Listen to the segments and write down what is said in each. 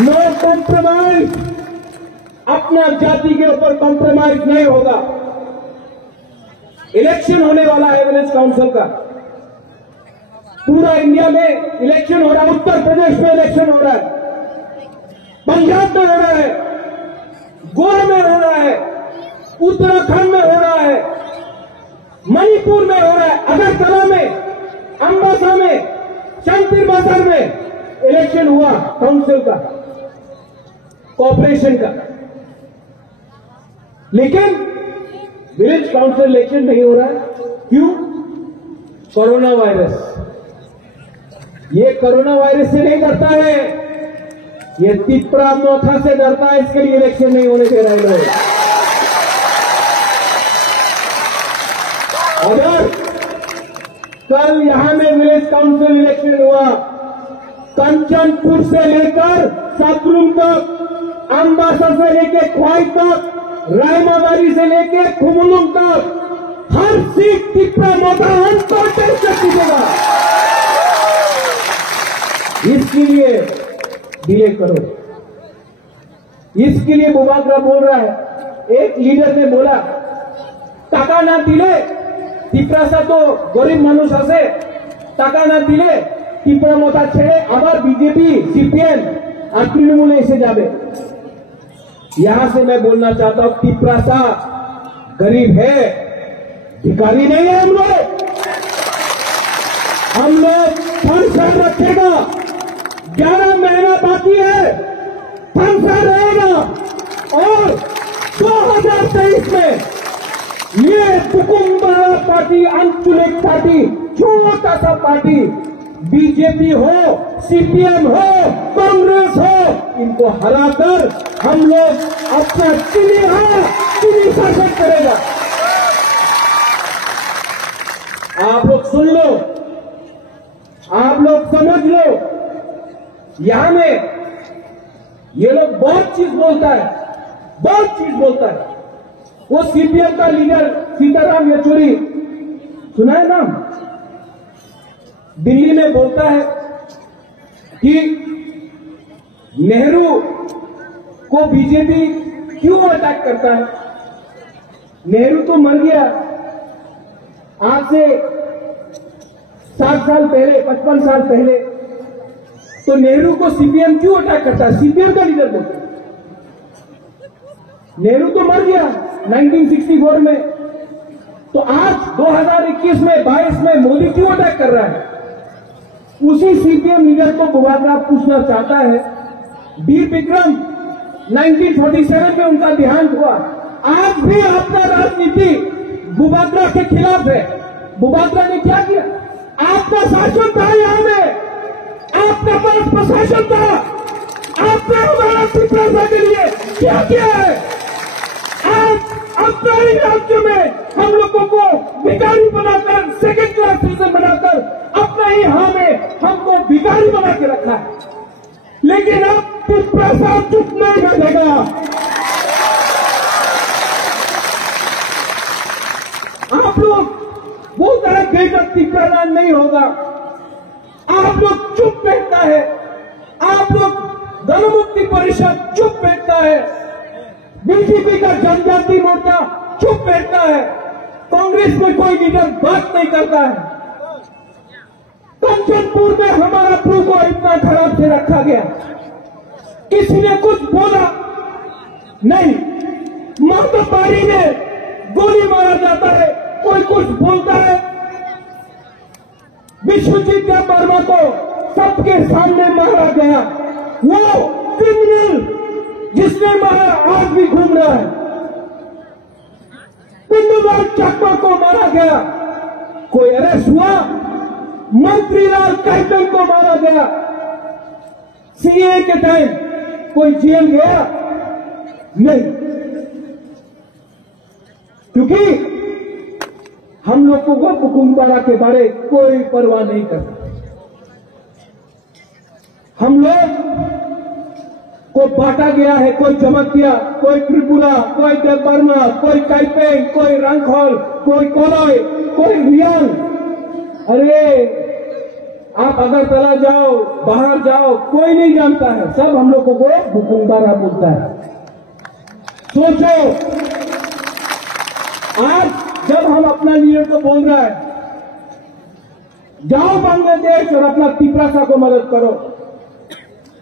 No compromise, अपना जाति के ऊपर कॉम्प्रोमाइज नहीं होगा। इलेक्शन होने वाला है विलेज काउंसिल का, पूरा इंडिया में इलेक्शन हो रहा है। उत्तर प्रदेश में इलेक्शन हो रहा है, पंजाब में हो रहा है, गोवा में हो रहा है, उत्तराखंड में हो रहा है, मणिपुर में हो रहा है, अगरतला में, अंबासा में, शांति बाजार में इलेक्शन हुआ काउंसिल का, कॉर्पोरेशन का। लेकिन विलेज काउंसिल इलेक्शन नहीं हो रहा है। क्यों? Corona virus. ये कोरोना वायरस से नहीं डरता है, ये तिपरा मोथा से डरता है, इसके लिए इलेक्शन नहीं होने दे रहे लोग। अगर कल यहां में विलेज काउंसिल इलेक्शन हुआ, कंचनपुर से लेकर सतलुम तक, अंबासा से लेकर ख्वाई तक, रायमाबारी से लेकर खुमलुम तक, हर सीट तिपरा मोथा अनकॉन्टेस्ट कर दीजिएगा। इसके लिए डिले करो। इसके लिए मुबाकरा बोल रहा है। एक लीडर ने बोला टाका ना दिले तिपरासा तो गरीब मानुष आसे, टाका ना दिले तिपरा मोथा छेड़े आबार बीजेपी सीपीएम और तृणमूल एसे जाबे। यहां से मैं बोलना चाहता हूं, तिपरासा गरीब है, भिखारी नहीं है। हम लोग फंड रखेगा। 11 महीना बाकी है, फंड रहेगा। और 2023 में ये बुकुम्बारा पार्टी, अंचुलिक पार्टी, छोटा सा पार्टी, बीजेपी हो, सीपीएम हो, कांग्रेस हो, इनको हराकर हम लोग अपना चीनी शासन करेगा। आप लोग सुन लो, आप लोग समझ लो। यहां में ये लोग बहुत चीज बोलता है, बहुत चीज बोलता है। वो सीपीएम का लीडर सीताराम येचुरी, सुना है नाम? दिल्ली में बोलता है कि नेहरू को बीजेपी क्यों अटैक करता है। नेहरू तो मर गया आज से 60 साल पहले, 55 साल पहले, तो नेहरू को सीपीएम क्यों अटैक करता है? सीपीएम का लीडर बोलता है नेहरू तो मर गया 1964 में, तो आज 2021 में 22 में मोदी क्यों अटैक कर रहा है? उसी सीपीएम लीडर को मुबाकरा पूछना चाहता है। वीर विक्रम 1947 में उनका देहांत हुआ। आज भी आपका राजनीति मुबाकरा के खिलाफ है। मुबाकरा ने क्या किया? आपका शासन था, यहां में आपका पास प्रशासन था, आपने हमारा तिपरासा के लिए क्या किया है? आप अपने ही राज्य में हम लोगों को भिखारी बनाकर, सेकेंड क्लास सिटीजन बनाकर, अपने ही हां में हमको भिखारी बना के रखा है। लेकिन अब तिपरासा चुप नहीं बैठेगा। आप लोग बहुत तरह बेहतर तिपरादान नहीं होगा। आप लोग चुप बैठता है, आप लोग जनमुक्ति परिषद चुप बैठता है, बीजेपी का जनजाति मोर्चा चुप बैठता है, कांग्रेस में कोई लीडर बात नहीं करता है। कंचनपुर में हमारा प्रू को इतना खराब से रखा गया, किसी ने कुछ बोला नहीं। मातोबारी में गोली मारा जाता है, कोई कुछ बोलता है। विश्वजीत वर्मा को सबके सामने मारा गया, वो क्रिमिनल जिसने मारा आज भी घूम रहा है। पिंडूलाल चाकमा को मारा गया, कोई अरेस्ट हुआ? मंत्रीलाल कैप्टन को मारा गया, सीए के टाइम कोई जेल गया? नहीं, क्योंकि हम लोगों को बुकुम्बारा के बारे कोई परवाह नहीं करता। हम लोग को बांटा गया है, कोई जमतिया, कोई त्रिपुरा, कोई देवबर्मा, कोई काइपेंग, कोई रंगखोल, कोई कोलोई, कोई रियांग। अरे आप अगरतला जाओ, बाहर जाओ, कोई नहीं जानता है, सब हम लोगों को बुकुम्बारा बोलता है। सोचो, आज जब हम अपना लीडर को बोल रहा है जाओ बांग्लादेश और अपना तिपरासा को मदद करो,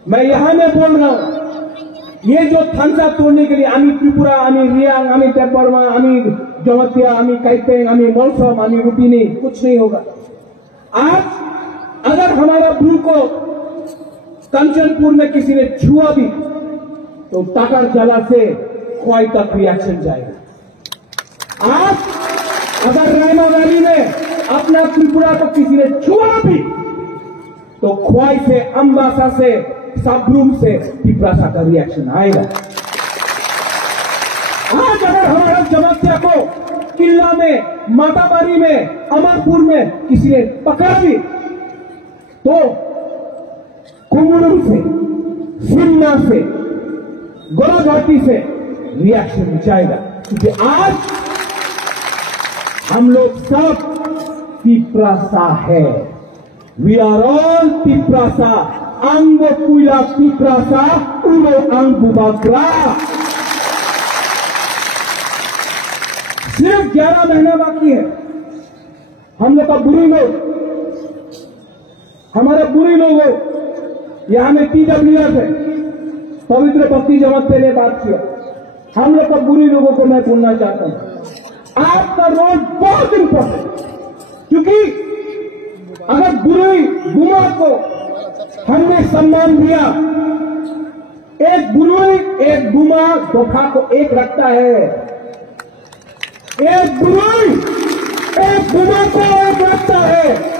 मैं यहां में बोल रहा हूं, ये जो थांसा तोड़ने के लिए आमी त्रिपुरा, आमी रियांग, आमी तेपरमा, आमी जमतिया, आमी काइपेंग, आमी मोलसम, आमी रुपिनी, कुछ नहीं होगा। आज अगर हमारा ब्लू को कंचनपुर में किसी ने छुआ भी तो टाकर जला से खोई तक रिएक्शन जाएगा। आज अगर रैना वैली में अपना त्रिपुरा को किसी ने छुआ भी तो खोई से, अम्बासा से, सबरूम से तिपरासा का रिएक्शन आएगा। आज अगर हमारा जमतिया को किला में, माताबारी में, अमरपुर में किसी ने पकड़ा भी तो कुमुलुम से, सिमना से, गोलाघाटी से रिएक्शन जाएगा, क्योंकि आज हम लोग सब तिपरासा है। वी आर ऑल तिपरासा, अंग कुला तिपरासा, उड़ो अंग बुबाग्रा। सिर्फ 11 महीना बाकी है। हम लोग का बुरी लोग, हमारे बुरी लोग यहां में TWS है, पवित्र भक्ति जमात ने बात किया। हम लोग का बुरी लोगों को मैं बोलना चाहता हूं, आपका रोल बहुत इंपॉर्टेंट, क्योंकि अगर बुरी गुमा को हमने सम्मान दिया, एक बुरुई एक गुमा धोखा को एक रखता है, एक बुरुई एक गुमा को एक रखता है।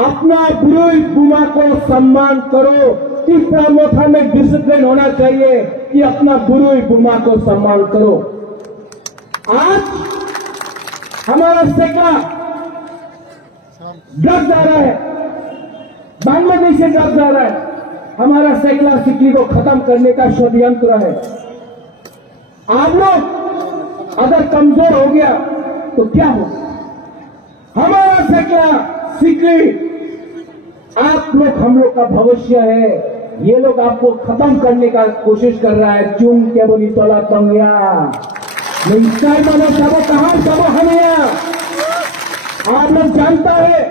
अपना बुरुई गुमा को सम्मान करो। तीसरा मोथा में डिसिप्लिन होना चाहिए कि अपना बुरुई गुमा को सम्मान करो। आज हमारा सेका ड्रग्स आ रहा है, बांग्लादेश से ड्रग्स आ रहा है, हमारा सेकला सिकली को खत्म करने का षड्यंत्र है। आप लोग अगर कमजोर हो गया तो क्या हो? हमारा सेकला सिकली आप लोग, हम लोग का भविष्य है। ये लोग आपको खत्म करने का कोशिश कर रहा है। चुम के बोली तोला पंगिया सबो कहा सबो हमिया, आप लोग जानता है।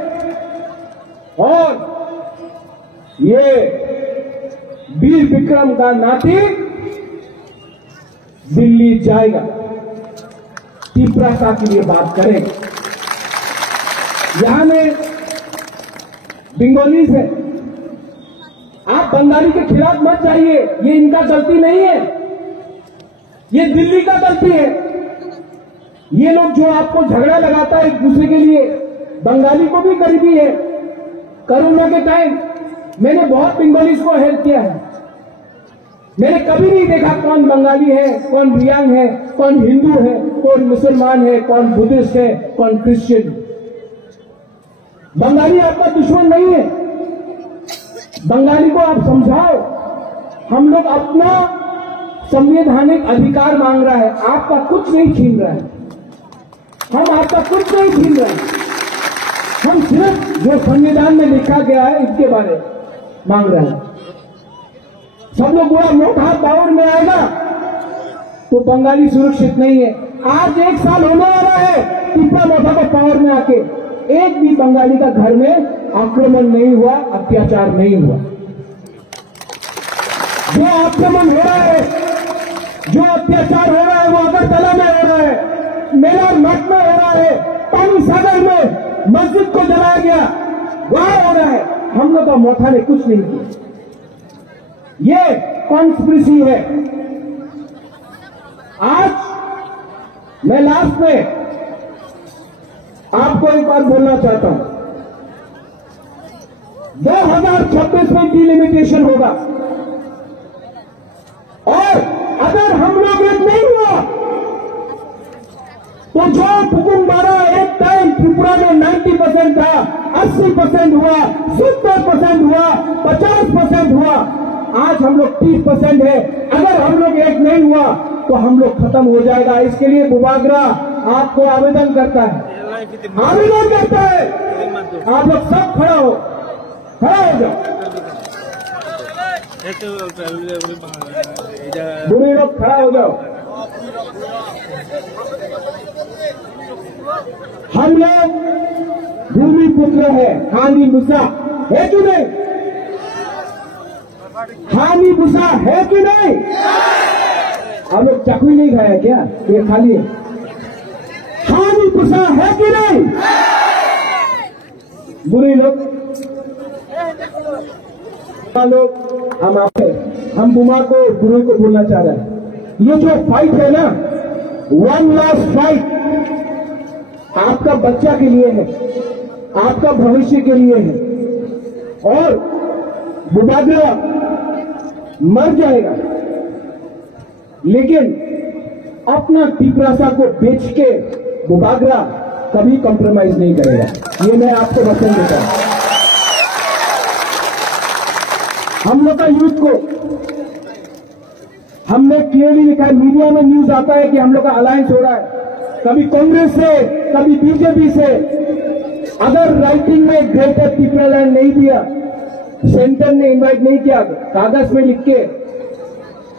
और ये वीर विक्रम का नाती दिल्ली जाएगा, तिपरासा के लिए बात करें। यहां में बंगाली से, आप बंगाली के खिलाफ मत जाइए, ये इनका गलती नहीं है, ये दिल्ली का गलती है। ये लोग जो आपको झगड़ा लगाता है एक दूसरे के लिए, बंगाली को भी गरीबी है। कोरोना के टाइम मैंने बहुत बंगालीज को हेल्प किया है। मैंने कभी नहीं देखा कौन बंगाली है, कौन रियांग है, कौन हिंदू है, कौन मुसलमान है, कौन बुद्धिस्ट है, कौन क्रिश्चियन। बंगाली आपका दुश्मन नहीं है। बंगाली को आप समझाओ, हम लोग अपना संवैधानिक अधिकार मांग रहा है, आपका कुछ नहीं छीन रहा है। हम आपका कुछ नहीं छीन रहे हैं, हम सिर्फ जो संविधान में लिखा गया है इसके बारे में मांग रहे हैं। सब लोग बुरा मोटा पावर में आएगा तो बंगाली सुरक्षित नहीं है। आज 1 साल होने वाला है तिपरा मोटा को पावर में आके, एक भी बंगाली का घर में आक्रमण नहीं हुआ, अत्याचार नहीं हुआ। जो आक्रमण हो रहा है, जो अत्याचार हो रहा है, वो अगरतला में हो रहा है, मेला मठ में हो रहा है, पानी सागर में मस्जिद को जलाया गया, वहां हो रहा है। हम लोग का मोथा ने कुछ नहीं किया। ये कॉन्स्पिरेसी है। आज मैं लास्ट में आपको एक बात बोलना चाहता हूं, 2026 में डिलिमिटेशन होगा, और अगर हम लोग एक नहीं हुआ तो जो बुकुम्बारा एक टाइम त्रिपुरा में 90% था, 80% हुआ, 70% हुआ, 50% हुआ, आज हम लोग 30% है। अगर हम लोग एक नहीं हुआ तो हम लोग खत्म हो जाएगा। इसके लिए बुबाग्रा आपको आवेदन करता है, आवेदन करता है, आप लोग सब खड़ा हो जाओ। बुरे लोग खड़ा हो जाओ। हम लोग भूमि पुत्र है, हानि मूसा है कि नहीं? हानि मूसा है कि नहीं? आप लोग चाकू नहीं खाया क्या? ये खाली है। हानि मूसा है कि नहीं? बुरे लोग हम बुमा को गुरु को बोलना चाह रहे हैं। ये जो फाइट है ना, वन लास्ट फाइट आपका बच्चा के लिए है, आपका भविष्य के लिए है। और बुबागरा मर जाएगा, लेकिन अपना पिपरासा को बेच के बुबागरा कभी कॉम्प्रोमाइज नहीं करेगा। ये मैं आपको वचन देता हूं। हम लोग का यूथ को हमने क्लियरली लिखा है, मीडिया में न्यूज आता है कि हम लोग का अलायंस हो रहा है, कभी कांग्रेस से, कभी बीजेपी से। अगर राइटिंग में ग्रेटर पीपललैंड नहीं दिया, सेंटर ने इनवाइट नहीं किया, कागज में लिख के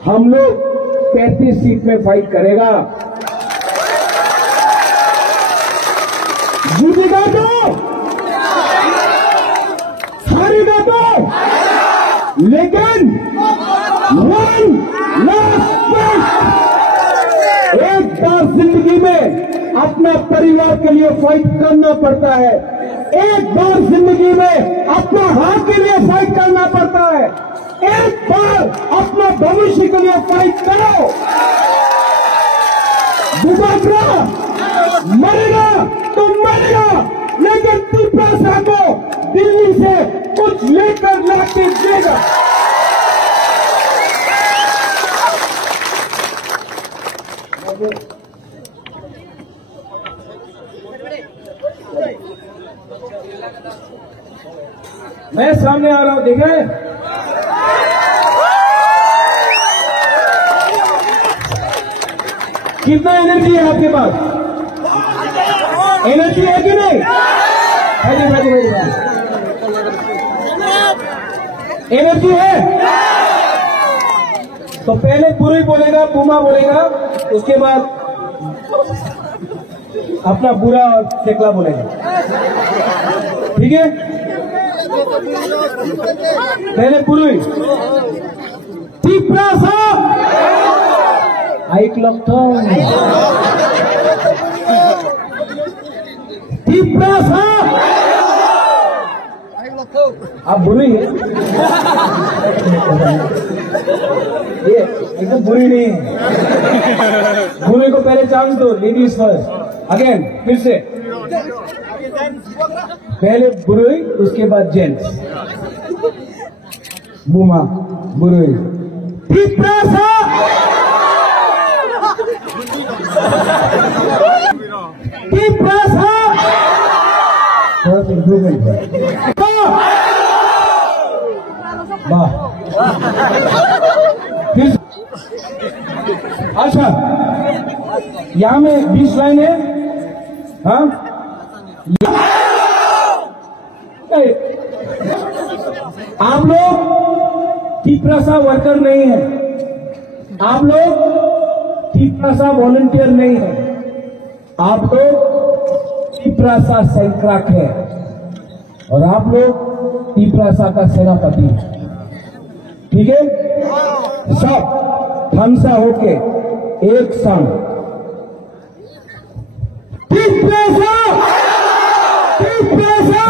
हम लोग 35 सीट में फाइट करेगा। जीतेगा तो, हारेगा तो, लेकिन वन लास्ट फाइट। एक बार जिंदगी में अपना परिवार के लिए फाइट करना पड़ता है, एक बार जिंदगी में अपना हक के लिए फाइट करना पड़ता है, एक बार अपना भविष्य के लिए फाइट करो। बुबागरा मरेगा तो मरेगा, लेकिन पिपरासा को दिल्ली से कुछ लेकर लाके देगा। मैं सामने आ रहा हूं, देखें कितना एनर्जी है आपके पास? एनर्जी है कि नहीं? एनर्जी है तो पहले पूरी बोलेगा, पूमा बोलेगा, उसके बाद अपना बुरा और चेकला बोलेगा, ठीक है? पहले पूरी पिपरासा ऐकलं पिपरासा आप बुरी है, ये एकदम बुरी नहीं है। बुरी को पहले चांस दो, लेडीज फर्स्ट। अगेन फिर से पहले बुरी, उसके बाद जेंट्स। बुमा बुरी पिपरासा पिपरासा थोड़ा सा इम्प्रूवमेंट है। वाह, अच्छा यहां में 20 लाइन है। हाँ, आप लोग पिपरासा वर्कर नहीं है, आप लोग पिपरासा वॉलंटियर नहीं है, आप लोग पिपरासा सैनिक है, और आप लोग पिपरासा का सेनापति है, ठीक है? सब हमसा होके एक संग पिपरासा पिपरासा